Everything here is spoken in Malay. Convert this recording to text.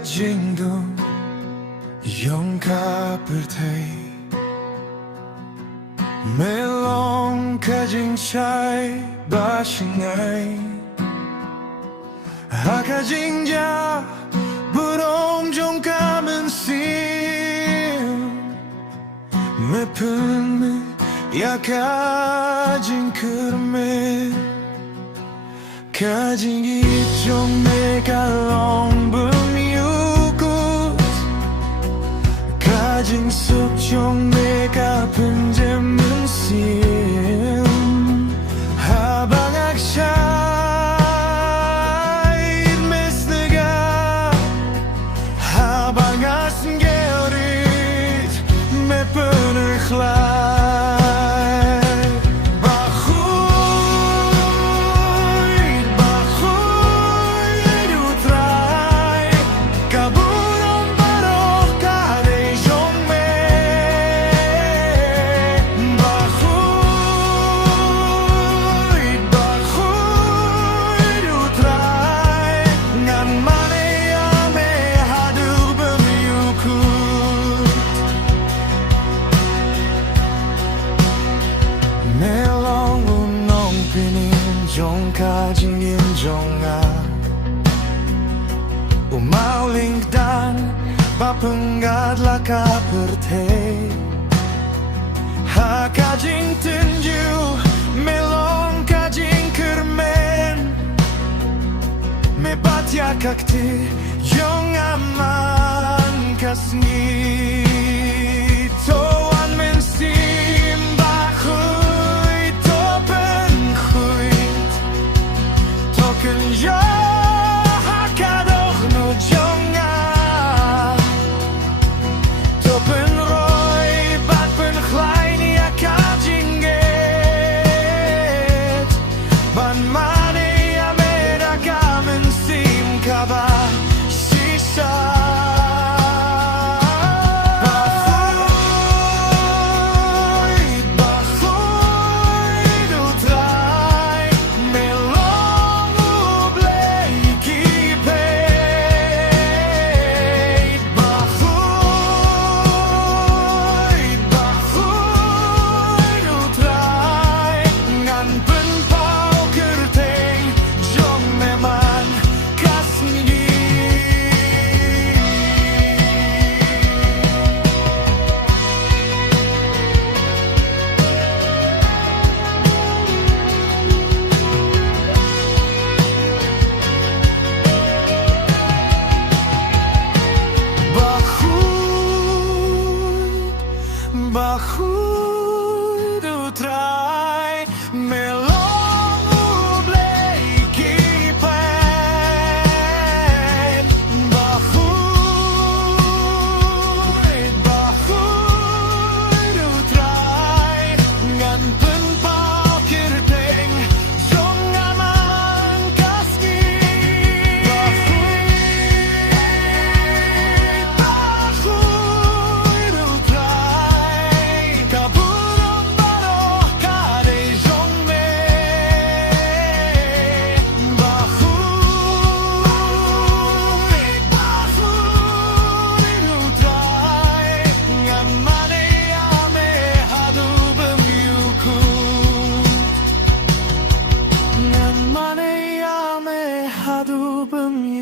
jingdum Yong ka perthei Melong ka jing chai ba shingai Haka jing ja burom jong ka men sim Me pun me ya ka jing kurme Ka jing i jong me ka long bymjukut Ka jing suk jong me ka penjem men sim Habang akshay mesnega Habang asen gerit me pener chlai Bakhuid U Trai burom baroh kadeh jong me Bakhuid U Trai Ngan mane ame haduh bymjukut Melong unong pinin jong ka jingin jong a Umauling dan bapenggat la ka perthei Ha ka jing tenju melong ka jing kermen Me batya kakti jong aman kasngi Toan men sim Bakhuid to Bakhuid Token yo hakadoh no jonga Topen roy bat pen klein ya ka jinget Ban mane ya meda ka men sim kaba sisa Bakhuid U Trai melong u bleki pen Bakhuid U Trai Ngan pen pau kirteng jong aman kaski Bakhuid U Trai burom baroh kadeh jong me Bakhuid U Trai Ngan mane ame haduh bymjukut Ngan mane ame haduh bymjukut